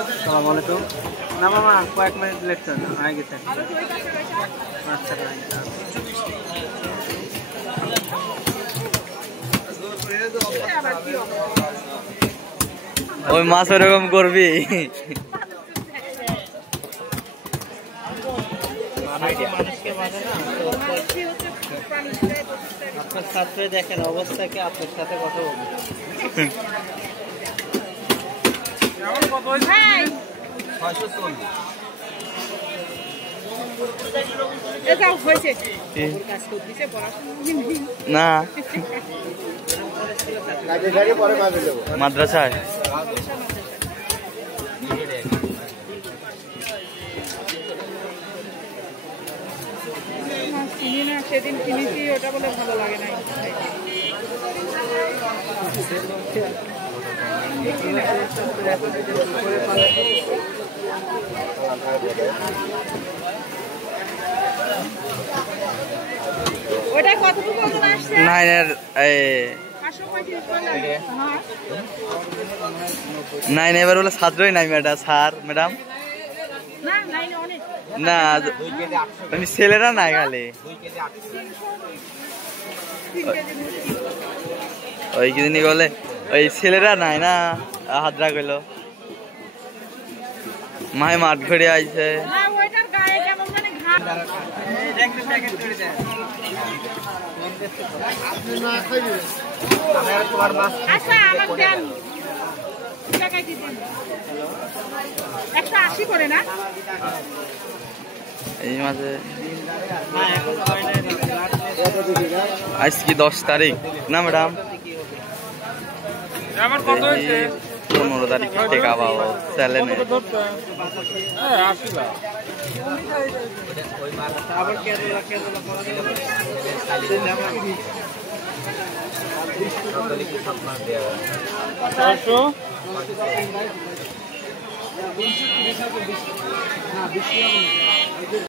আসসালামু আলাইকুম। না মামা কয়েক মিনিট লেট চল আগে গেছে। আচ্ছা ওই মাছ ওরকম করবি। আপনার ছাত্রে দেখেন অবস্থাকে আপনার সাথে কথা বলবো। না মাদ্রাসায় সেদিন কিনেছি ওটা বলে ভালো লাগে না। ওটা কতটুকু ওজন আসছে? 9-এর 9 এবার বলে ছাত্রই নাই ম্যাডাম স্যার ম্যাডাম না আমি ছেলেরা নাই খালি ওই কিদিনই বলে ওই ছেলেরা নাই না হাতরা কইল মাই মাঠ ঘুরে আইছে। এই মাঝে আজ কি 10 তারিখ না ম্যাডাম? 15 তারিখ টেকা পাবো চ্যালেঞ্জ।